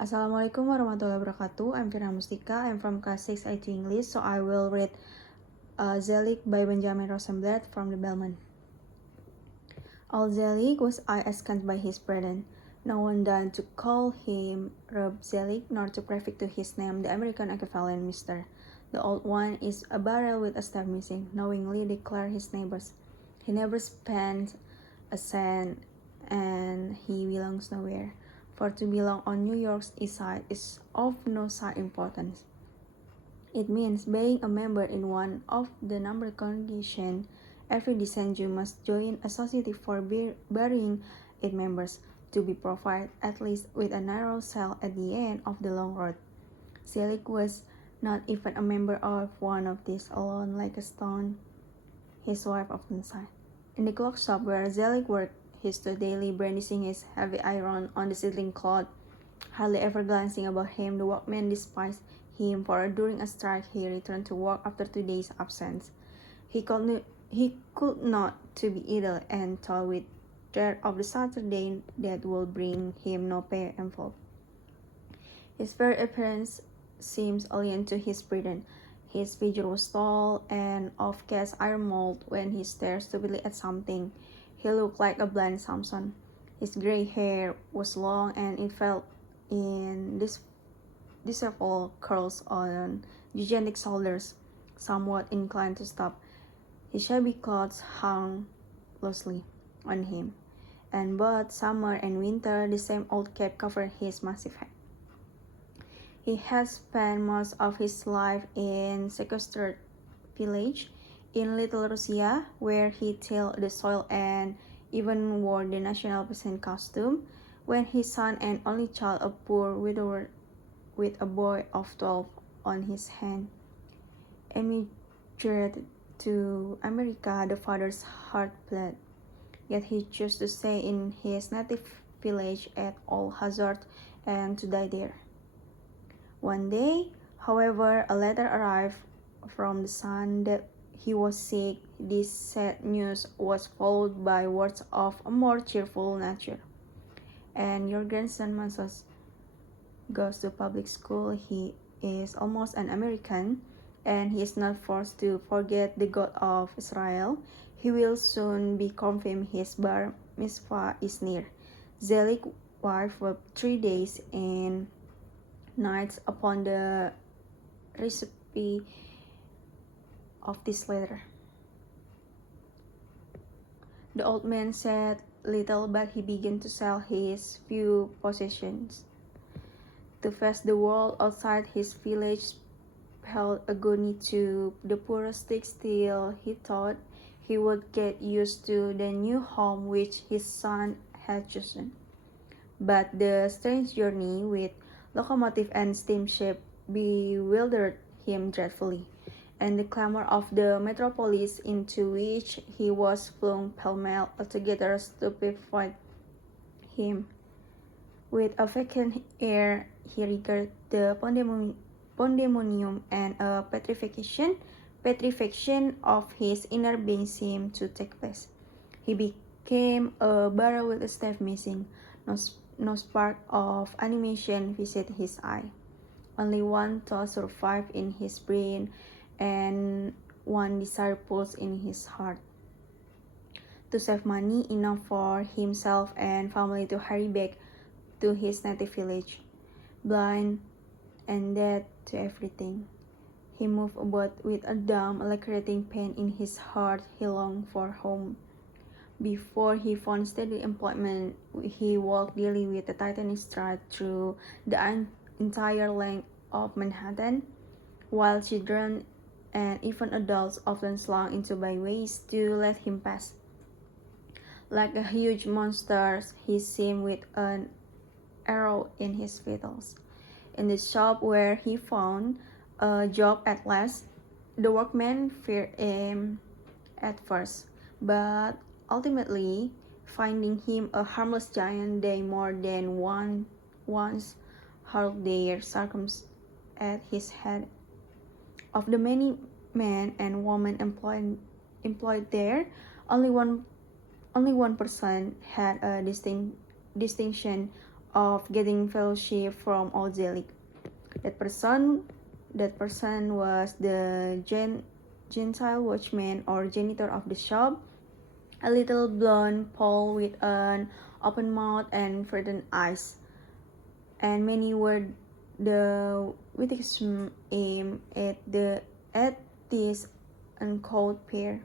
Assalamualaikum warahmatullahi wabarakatuh. I'm Virna Mustika. I'm from class 6 IT English, so I will read Zelig by Benjamin Rosenblatt from the Bellman. Old Zelig was asked by his brethren. No one deigned to call him Reb Zelig, nor to prefix to his name the American equivalent Mr. The old one is a barrel with a staff missing, knowingly declared his neighbors. He never spent a cent, and he belongs nowhere. For to belong on New York's east side is of no such importance. It means being a member in one of the numbered congregations. Every decent Jew must join a society for burying its members, to be provided at least with a narrow cell at the end of the long road. Zelig was not even a member of one of these, alone like a stone, his wife often sighed. In the clock shop where Zelig worked, he stood daily brandishing his heavy iron on the sizzling cloth, hardly ever glancing about him. The workmen despised him, for during a strike he returned to work after 2 days' absence. He could not to be idle, and thought with dread of the Saturday that would bring him no pay envelope. His very appearance seems alien to his brethren. His figure was tall and of cast iron mold. When he stared stupidly at something, he looked like a blind Samson. His gray hair was long, and it fell in disheveled curls on gigantic shoulders, somewhat inclined to stop. His shabby clothes hung loosely on him, and both summer and winter the same old cap covered his massive head. He had spent most of his life in sequestered village in Little Russia, where he tilled the soil and even wore the national peasant costume. When his son and only child, a poor widower with a boy of 12 on his hand, emigrated to America, the father's heart bled. Yet he chose to stay in his native village at all hazard and to die there. One day, however, a letter arrived from the son that he was sick. This sad news was followed by words of a more cheerful nature. And your grandson Moses goes to public school. He is almost an American, and he is not forced to forget the God of Israel. He will soon be confirmed. His bar mitzvah is near. Zelig's wife wept 3 days and nights upon the recipe of this letter. The old man said little, but he began to sell his few possessions. To face the world outside his village held agony to the poor rustic. Still, he thought he would get used to the new home which his son had chosen. But the strange journey with locomotive and steamship bewildered him dreadfully, and the clamor of the metropolis into which he was flung pell-mell altogether stupefied him. With a vacant air he regarded the pandemonium, and a petrification of his inner being seemed to take place. He became a barrel with a staff missing. No spark of animation visited his eye. Only one thought survived in his brain, and one desire pulsed in his heart: to save money enough for himself and family to hurry back to his native village. Blind and dead to everything, he moved about with a dumb, lacerating pain in his heart. He longed for home. Before he found steady employment, he walked daily with a tightening stride through the entire length of Manhattan, while children and even adults often slunk into byways to let him pass. Like a huge monster, he seemed with an arrow in his vitals. In the shop where he found a job at last, the workmen feared him at first, but ultimately, finding him a harmless giant, they more than once hurled their sarcasms at his head. Of the many men and women employed there, only one person had a distinction of getting fellowship from old Zelig. That person was the Gentile watchman or janitor of the shop, a little blonde Paul with an open mouth and frightened eyes. And many were the witticisms aimed at this uncouth pair.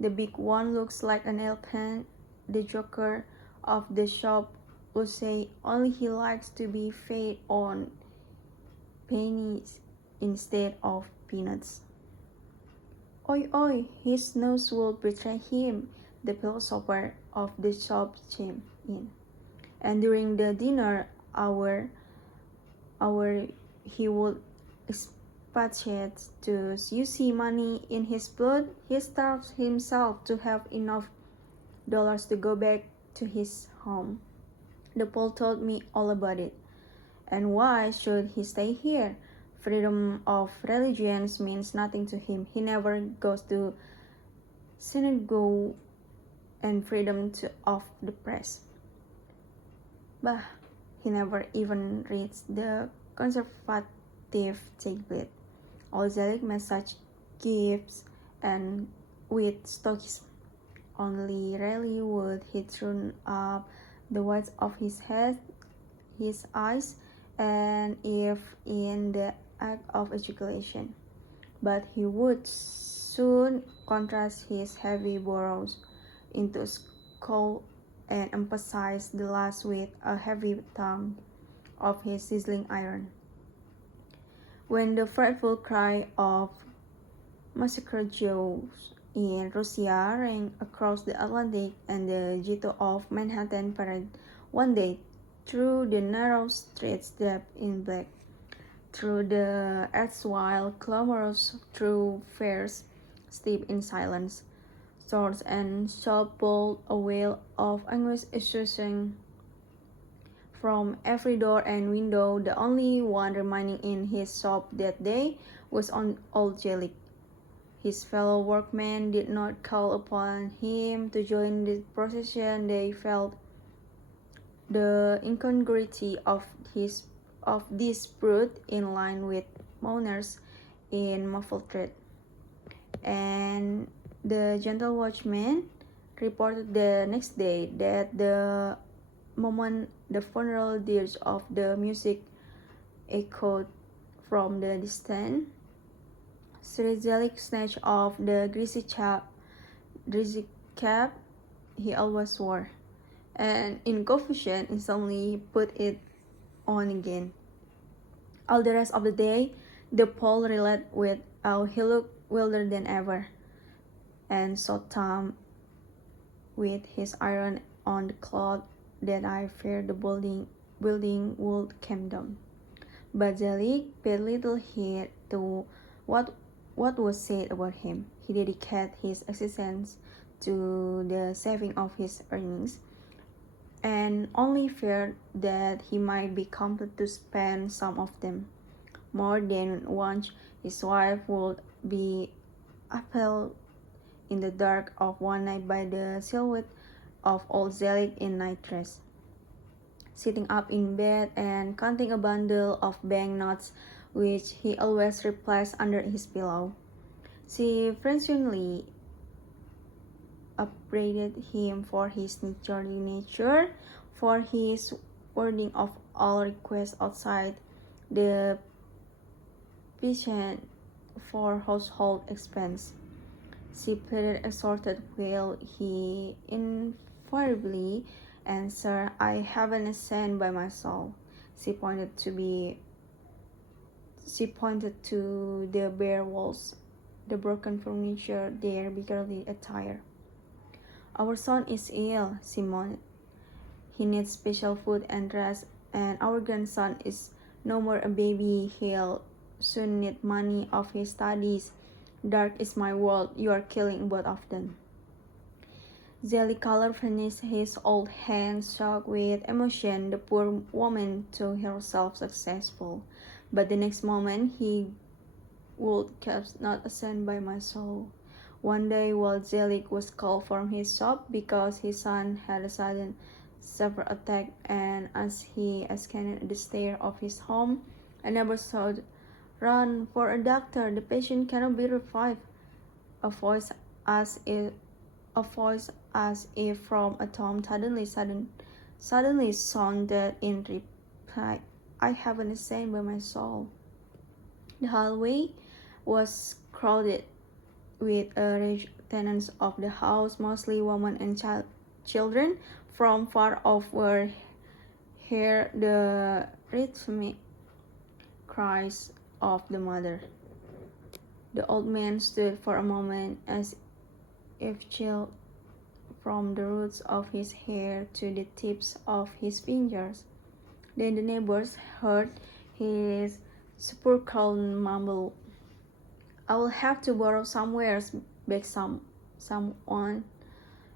The big one looks like an elephant. The joker of the shop would say only he likes to be fed on pennies instead of peanuts. Oi, oi, his nose will betray him, the philosopher of the shop chimed in. And during the dinner hour he would expatiate to you see money in his blood. He starves himself to have enough dollars to go back to his home. The Pole told me all about it. And why should he stay here? Freedom of religions means nothing to him. He never goes to synagogue, and freedom of the press. Bah, he never even reads the conservative tablet. Old Zelig made such gifts and with stoicism. Only rarely would he turn up the whites of his head, his eyes, and if in the act of ejaculation. But he would soon contrast his heavy brows into a scowl and emphasize the last with a heavy thumb of his sizzling iron. When the frightful cry of massacre Jews in Russia rang across the Atlantic and the ghetto of Manhattan paraded one day through the narrow streets draped in black, through the erstwhile clamorous thoroughfares steeped in silence, stores and shops bawled a wail of anguish issuing from every door and window. The only one remaining in his shop that day was old Zelig. His fellow workmen did not call upon him to join the procession. They felt the incongruity of this brute in line with mourners in muffled tread. And the gentle watchman reported the next day that the moment the funeral dirge of the music echoed from the distance, Zelig snatched off the greasy cap he always wore, and in confusion instantly put it on again. All the rest of the day, the Pole related with how he looked wilder than ever, and so Tom with his iron on the cloth that I feared the building would come down. But Zelig paid little heed to what was said about him. He dedicated his existence to the saving of his earnings, and only feared that he might be compelled to spend some of them. More than once, his wife would be appalled in the dark of one night by the silhouette of old Zelig in night dress, sitting up in bed and counting a bundle of banknotes which he always replaced under his pillow. She frequently upbraided him for his niggardly nature, for his warding off all requests outside the pension for household expense. She pleaded exhorted while he invariably answered, I haven't a cent by my soul. She pointed to the bare walls, the broken furniture, their beggarly attire. Our son is ill, she moaned. He needs special food and rest, and our grandson is no more a baby. He'll soon need money of his studies. Dark is my world. You are killing both of them. Zelig color finished his old hands shook with emotion. The poor woman thought herself successful, but the next moment he would keep not a cent by my soul. One day while Zelig was called from his shop because his son had a sudden severe attack, and as he ascended the stair of his home, a neighbor shouted, "Run for a doctor! The patient cannot be revived." A voice as if from a tomb suddenly sounded in reply, "I haven't sinned by my soul." The hallway was crowded with rich tenants of the house, mostly women and children. From far off were heard the rhythmic cries of the mother. The old man stood for a moment as if chilled from the roots of his hair to the tips of his fingers. Then the neighbors heard his sepulchral mumble, "I will have to borrow somewhere," begged someone.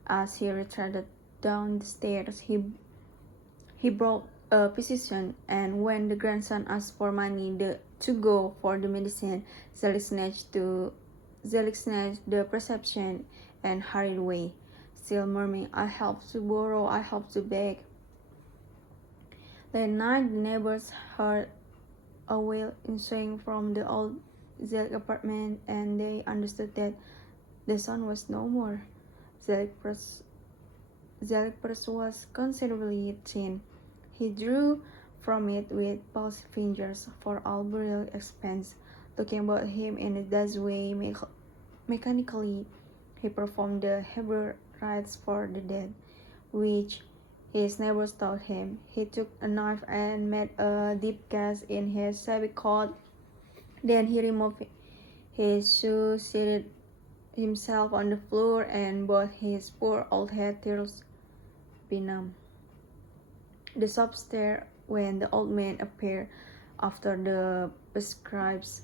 As he retreated down the stairs, he brought a physician, and when the grandson asked for money to go for the medicine, Zelig snatched the prescription and hurried away, still murmuring, "I help to borrow, I help to beg." That night, the neighbors heard a wail issuing from the old Zelig apartment, and they understood that the son was no more. Zelig's purse was considerably thin. He drew from it with palsied fingers for all burial expense. Looking about him in a dazed way, mechanically, he performed the Hebrew rites for the dead, which his neighbors taught him. He took a knife and made a deep gash in his shabby coat. Then he removed his shoes, seated himself on the floor, and both his poor old head tears benumbed. The shop stared when the old man appeared after the prescribed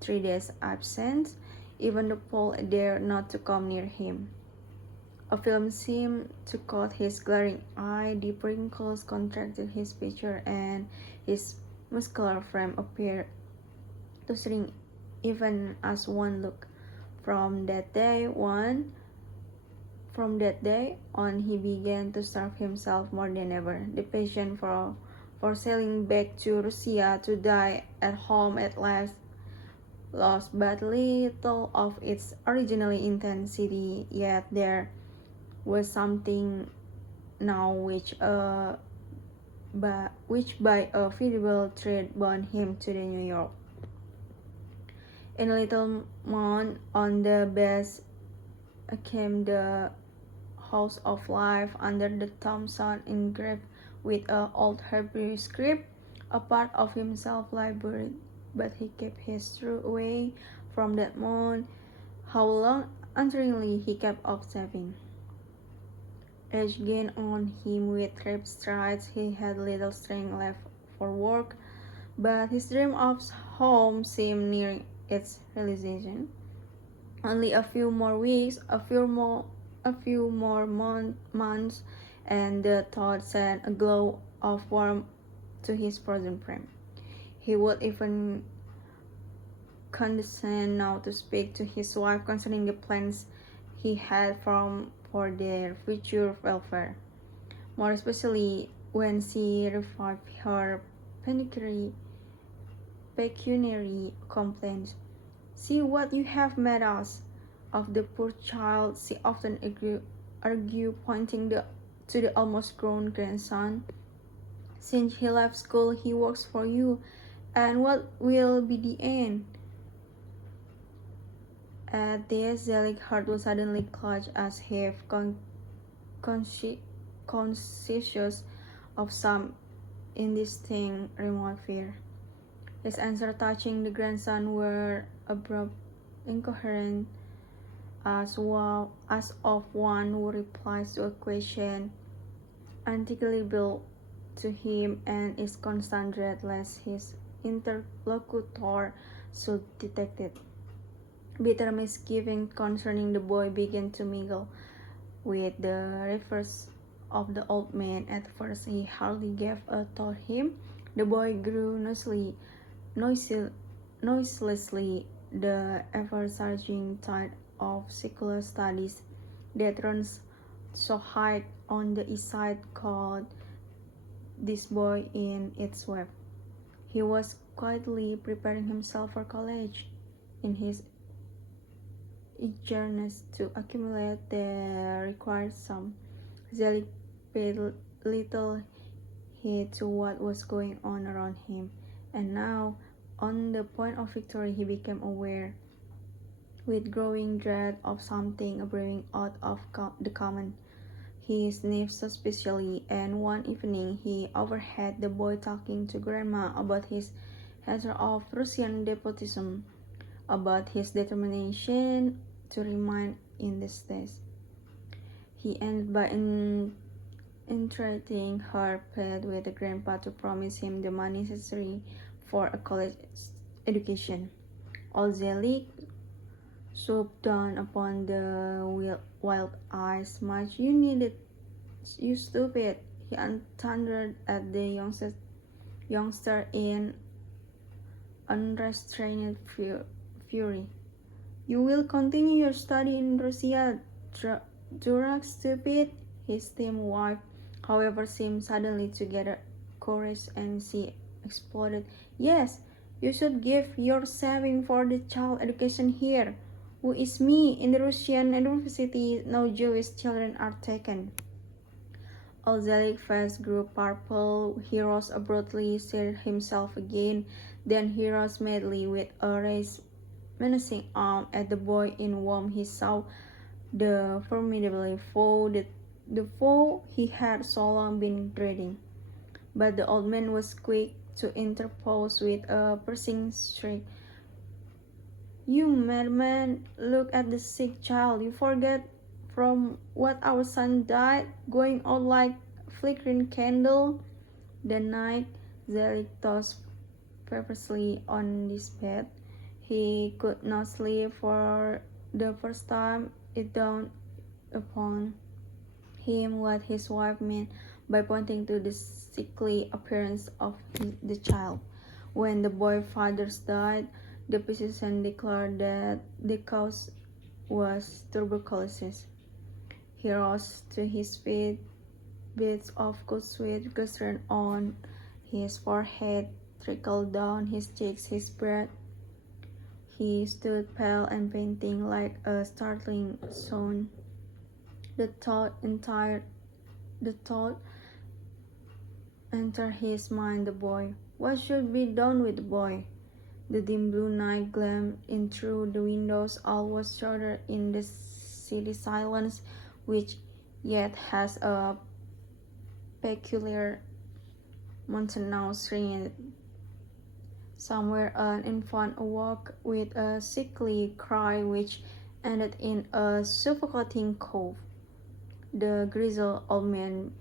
3 days absence. Even the Pole dared not to come near him. A film seemed to coat his glaring eye, deep wrinkles contracted his features, and his muscular frame appeared to shrink even as one looked. From that day on, he began to starve himself more than ever. The passion for sailing back to Russia to die at home at last lost but little of its original intensity, yet there was something now which by a feeble thread bound him to the New York. In a little mound on the base came the House of Life under the tombstone engraved with an old Hebrew script. A part of himself lay buried, but he kept his true away from that mound. How long unwillingly he kept observing. Age gained on him with rapid strides. He had little strength left for work, but his dream of home seemed nearing its realization. Only a few more weeks, a few more months, and the thought sent a glow of warmth to his frozen frame. He would even condescend now to speak to his wife concerning the plans he had for their future welfare, more especially when she revived her pecuniary complaints. "See what you have made us of the poor child," she often argued, pointing to the almost grown grandson. "Since he left school, he works for you, and what will be the end?" At this, Zelig's heart was suddenly clutched as if conscious of some indistinct remote fear. His answers touching the grandson were abrupt, incoherent, as of one who replies to a question unintelligible to him, and is constant dread lest his interlocutor should detect it. Bitter misgiving concerning the boy began to mingle with the reverse of the old man. At first he hardly gave a thought to him. The boy grew noiselessly the ever-surging tide of secular studies that runs so high on the east side caught this boy in its web. He was quietly preparing himself for college. In his eagerness to accumulate the required sum, Zelig paid little heed to what was going on around him, and now, on the point of victory, he became aware, with growing dread, of something brewing out of the common. He sniffed suspiciously, and one evening he overheard the boy talking to Grandma about his hatred of Russian despotism, about his determination to remain in the States. He ended by entreating her plead with the grandpa to promise him the money necessary for a college education. Old Zelig swooped down upon the wild eyes. Much you needed, you stupid, he thundered at the youngster in unrestrained fury. You will continue your study in Russia, Durak, stupid. His thin wife, however, seemed suddenly to gather courage, and she exploded. Yes, you should give your saving for the child education here. Who is me? In the Russian university, no Jewish children are taken. Old Zelig's face grew purple. He rose abruptly, seated himself again. Then he rose madly with a raised menacing arm at the boy in whom he saw the formidable foe, the foe he had so long been dreading. But the old man was quick to interpose with a piercing shriek. You madman, look at the sick child. You forget from what our son died, going out like a flickering candle. The night Zelig tossed purposely on this bed. He could not sleep. For the first time it dawned upon him what his wife meant by pointing to the sickly appearance of the child. When the boy's father died, the physician declared that the cause was tuberculosis. He rose to his feet, beads of cold sweat glistened on his forehead, trickled down his cheeks, his breath. He stood pale and panting like a startling swan. The thought entered his mind, the boy. What should be done with the boy? The dim blue night gleamed in through the windows. All was shrouded in the city silence, which yet has a peculiar monotonous ring. Somewhere an infant awoke with a sickly cry which ended in a suffocating cough. The grizzled old man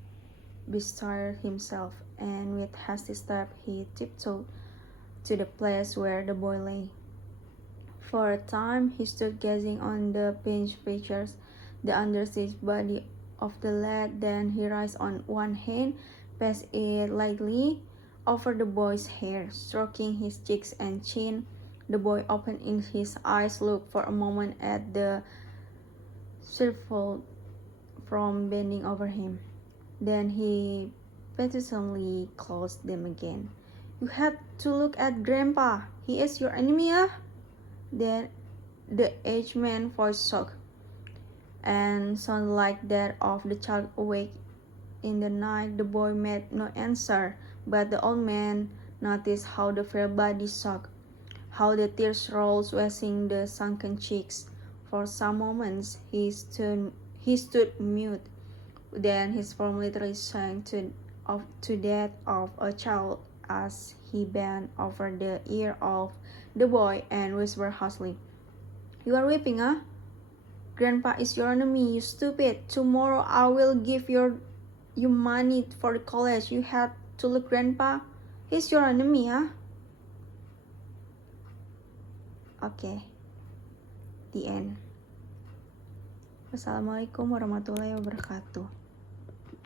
bestirred himself, and with hasty step he tiptoed to the place where the boy lay. For a time he stood gazing on the pinched features, the understitched body of the lad. Then he raised on one hand, passed it lightly over the boy's hair, stroking his cheeks and chin. The boy opened his eyes, looked for a moment at the sheepfold from bending over him. Then he petulantly closed them again. You had to look at Grandpa. He is your enemy, ah? Then the aged man's voice shook and sounded like that of the child awake in the night. The boy made no answer, but the old man noticed how the frail body shook, how the tears rolled, wetting the sunken cheeks. For some moments he stood mute. Then his form literally sank to that of a child as he bent over the ear of the boy and whispered harshly, You are weeping, huh? Grandpa is your enemy, you stupid. Tomorrow I will give you money for the college. You have to look Grandpa. He's your enemy, huh? Okay. The end. Wassalamualaikum warahmatullahi wabarakatuh.